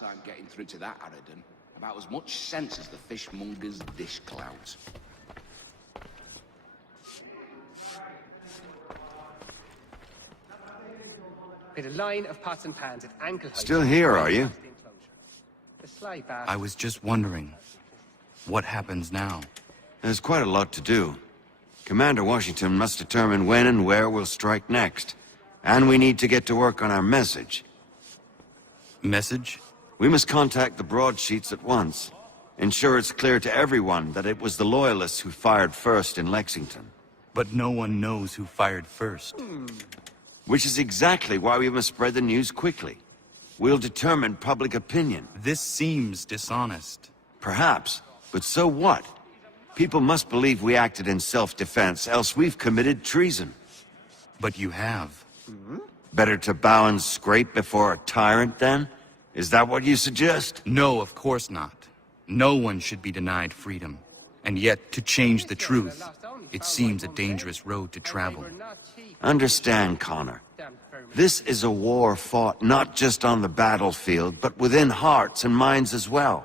sign getting through to that harridan. About as much sense as the fishmonger's dish clouds. With a line of pots and pans at ankle height. Still here, are you? The sly bastard. I was just wondering, what happens now? There's quite a lot to do. Commander Washington must determine when and where we'll strike next. And we need to get to work on our message. Message? We must contact the broadsheets at once. Ensure it's clear to everyone that it was the Loyalists who fired first in Lexington. But no one knows who fired first. Which is exactly why we must spread the news quickly. We'll determine public opinion. This seems dishonest. Perhaps, but so what? People must believe we acted in self-defense, else we've committed treason. But you have. Better to bow and scrape before a tyrant, then? Is that what you suggest? No, of course not. No one should be denied freedom. And yet, to change the truth, it seems a dangerous road to travel. Understand, Connor. This is a war fought not just on the battlefield, but within hearts and minds as well.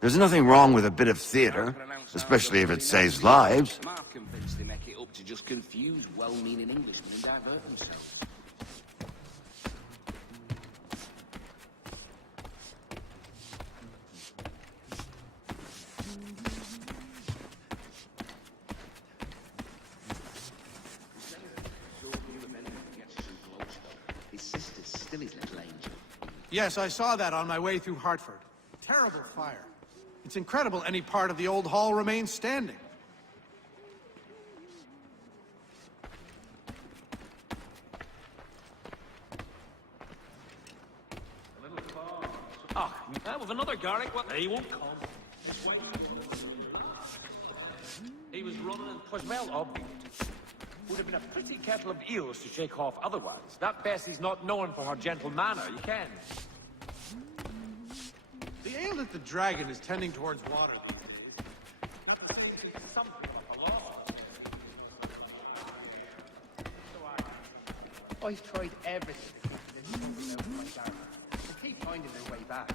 There's nothing wrong with a bit of theater, especially if it saves lives. Mark convinced they make it up to just confuse well-meaning Englishmen and divert themselves. His sister's still his little angel. Yes, I saw that on my way through Hartford. Terrible fire. It's incredible any part of the old hall remains standing. With another Garrick, what? He won't come. He was running and 'twas well obvious. Would have been a pretty kettle of eels to shake off otherwise. That Bessie's not known for her gentle manner, you can. The ale at the Dragon is tending towards water. I've tried everything. They keep finding their way back.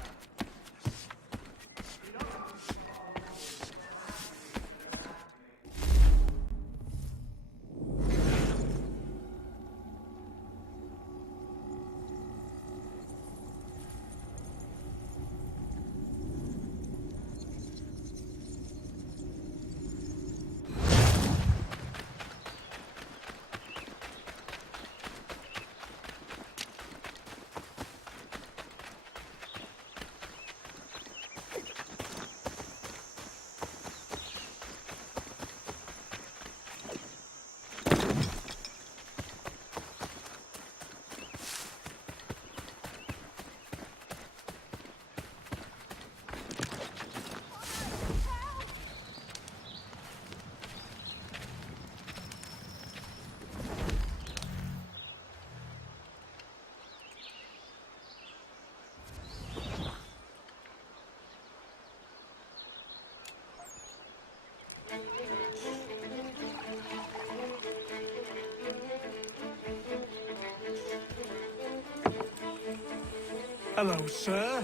Hello, sir.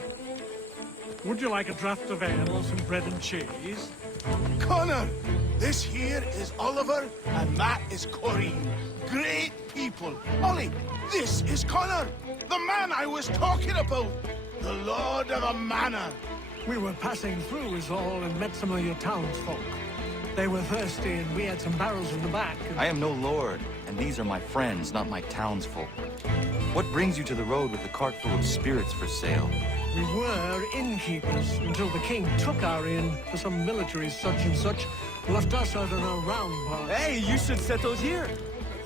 Would you like a draught of ale or some bread and cheese? Connor, this here is Oliver, and that is Corinne. Great people. Ollie, this is Connor, the man I was talking about. The Lord of a Manor. We were passing through is all and met some of your townsfolk. They were thirsty and we had some barrels in the back. I am no lord, and these are my friends, not my townsfolk. What brings you to the road with a cart full of spirits for sale? We were innkeepers until the king took our inn for some military such and such, left us out on a round bar. Hey, you should settle here.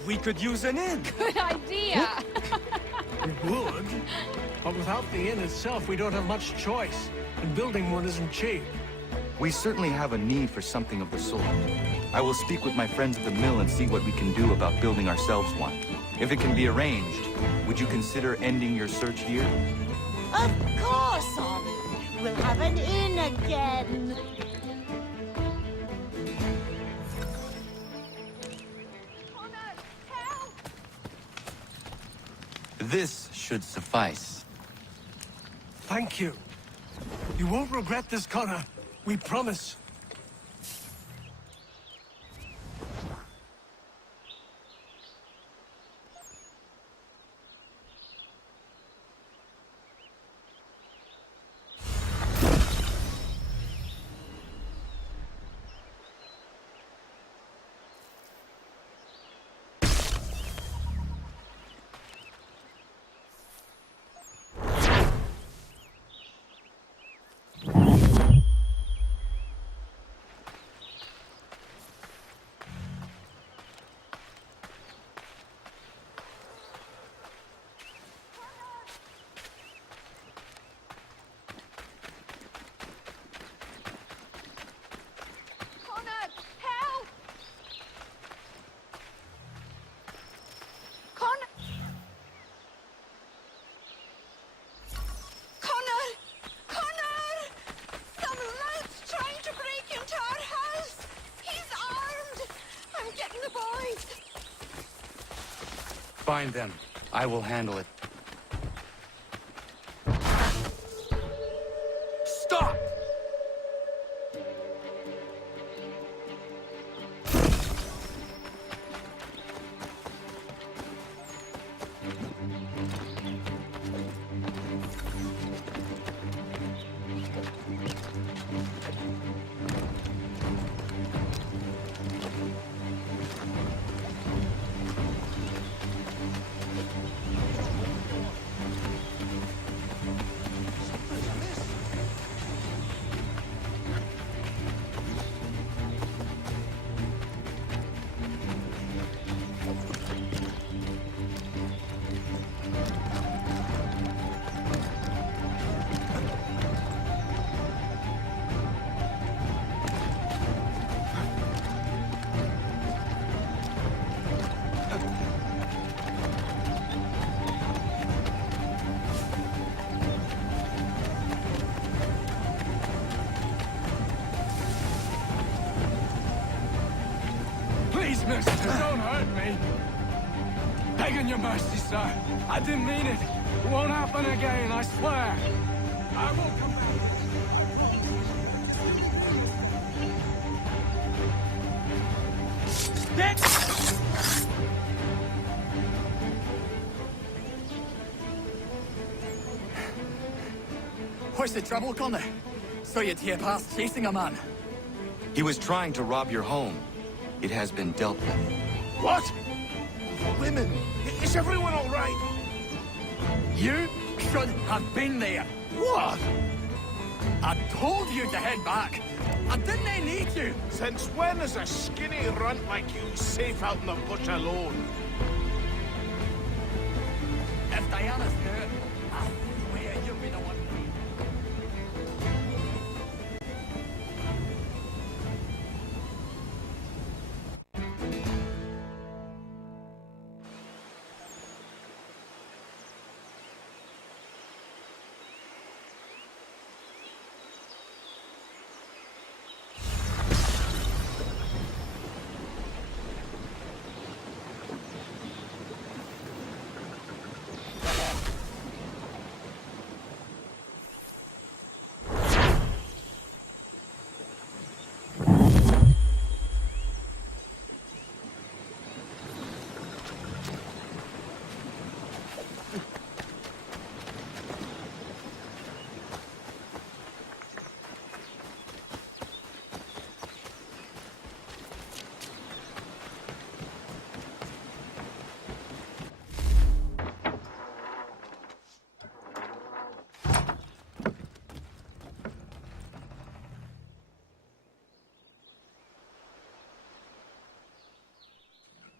We could use an inn. Good idea. We would, but without the inn itself, we don't have much choice, and building one isn't cheap. We certainly have a need for something of the sort. I will speak with my friends at the mill and see what we can do about building ourselves one. If it can be arranged, would you consider ending your search here? Of course, Ollie. We'll have an inn again. This should suffice. Thank you. You won't regret this, Connor. We promise. Fine then. I will handle it. Stop! Please, mister, don't hurt me. Begging your mercy, sir. I didn't mean it. It won't happen again, I swear. I will come back. What's the trouble, Connor? So you'd hear past chasing a man? He was trying to rob your home. It has been dealt with. What? Women, is everyone all right? You should have been there. What? I told you to head back. I didn't need you. Since when is a skinny runt like you safe out in the bush alone? If Diana's hurt, I swear you'll be the one.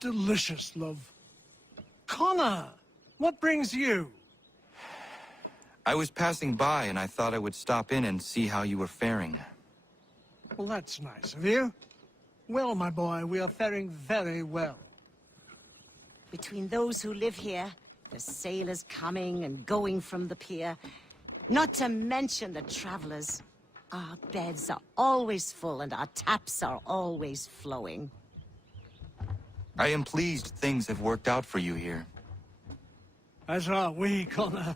Delicious, love. Connor, what brings you? I was passing by and I thought I would stop in and see how you were faring. Well, that's nice of you. Well, my boy, we are faring very well. Between those who live here, the sailors coming and going from the pier, not to mention the travelers, our beds are always full and our taps are always flowing. I am pleased things have worked out for you here. As are we, Connor.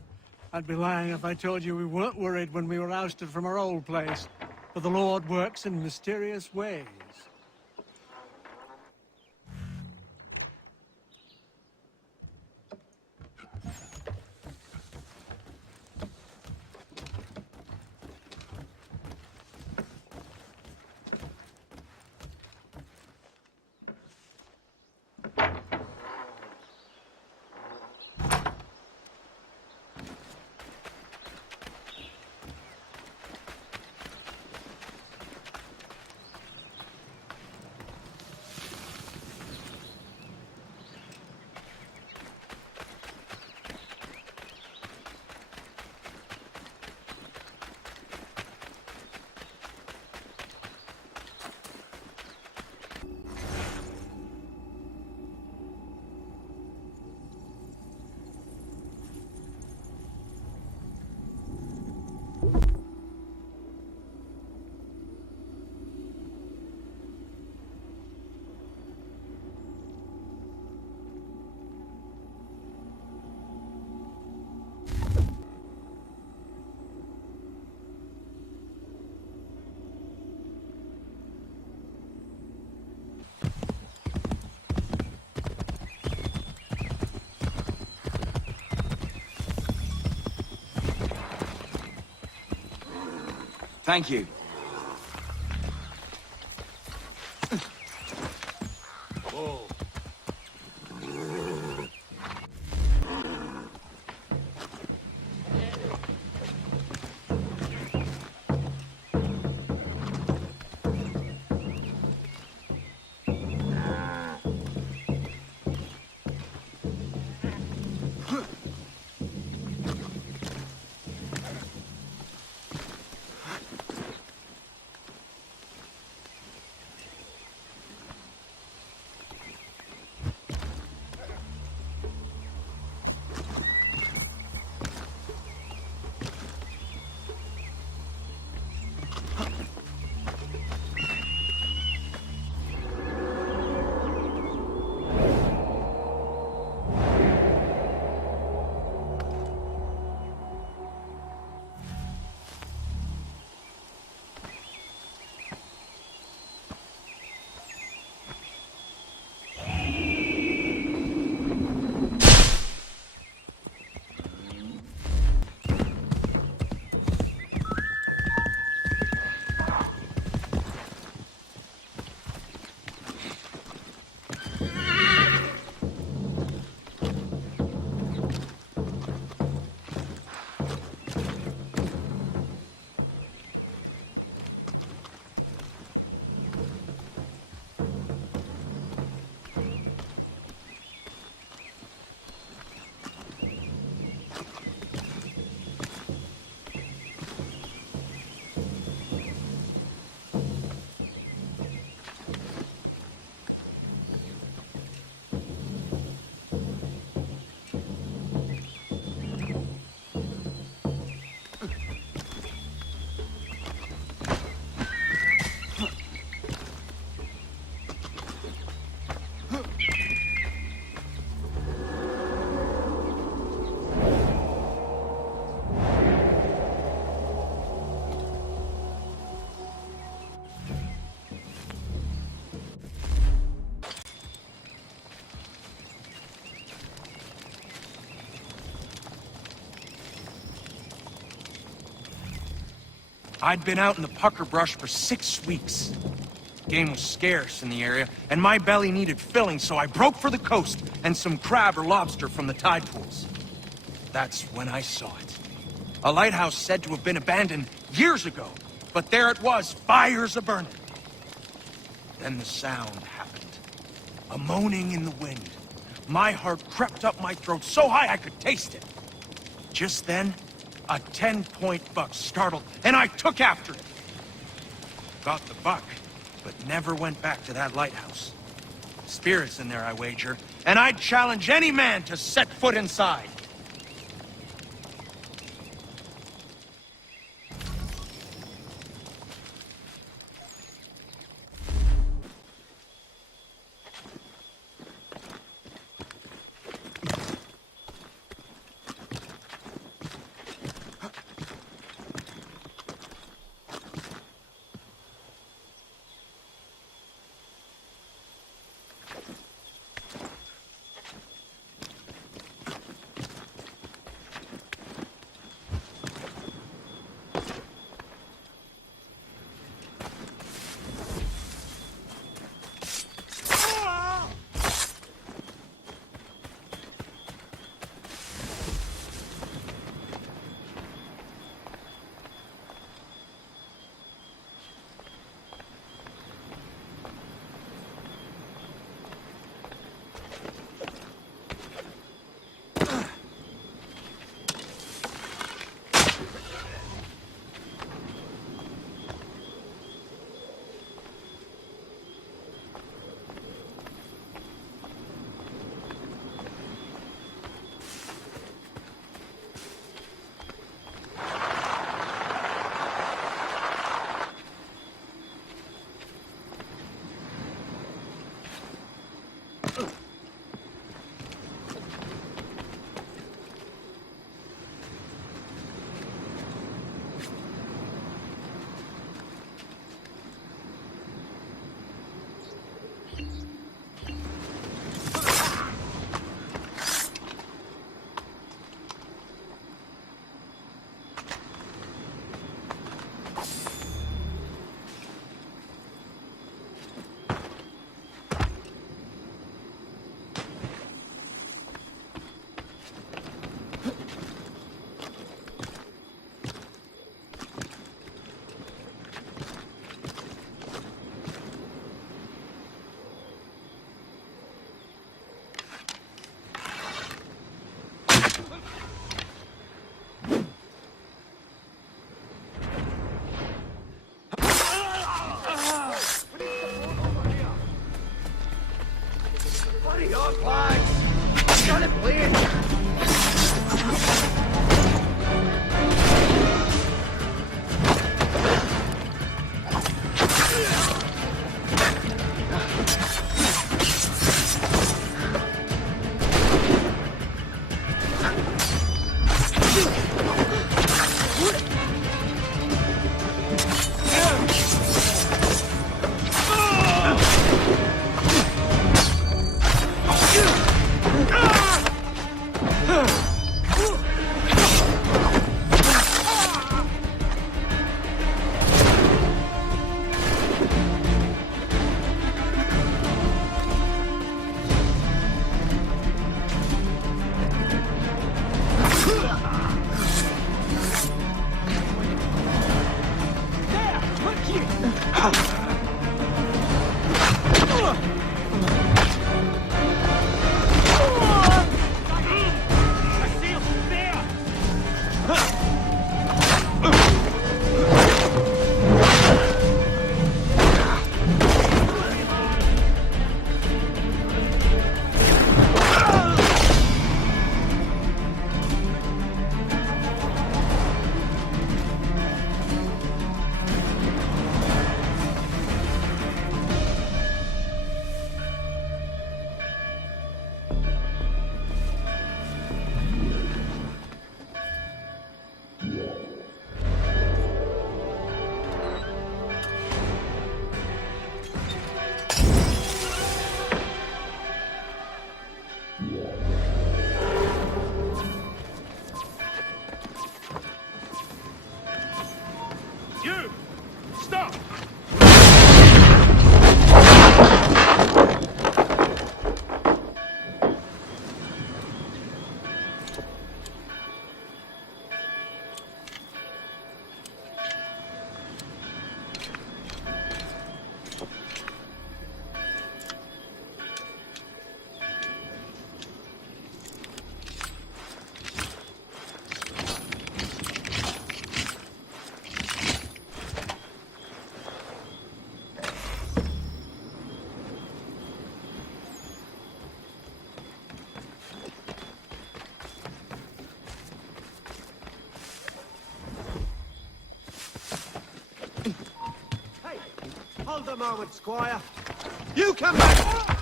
I'd be lying if I told you we weren't worried when we were ousted from our old place. But the Lord works in mysterious ways. Thank you. I'd been out in the pucker brush for 6 weeks. Game was scarce in the area, and my belly needed filling, so I broke for the coast and some crab or lobster from the tide pools. That's when I saw it. A lighthouse said to have been abandoned years ago, but there it was, fires a-burning. Then the sound happened. A moaning in the wind. My heart crept up my throat so high I could taste it. Just then, a 10-point buck startled, and I took after it. Got the buck, but never went back to that lighthouse. Spirits in there, I wager, and I'd challenge any man to set foot inside. You! Stop! Hold a moment, Squire. You come back!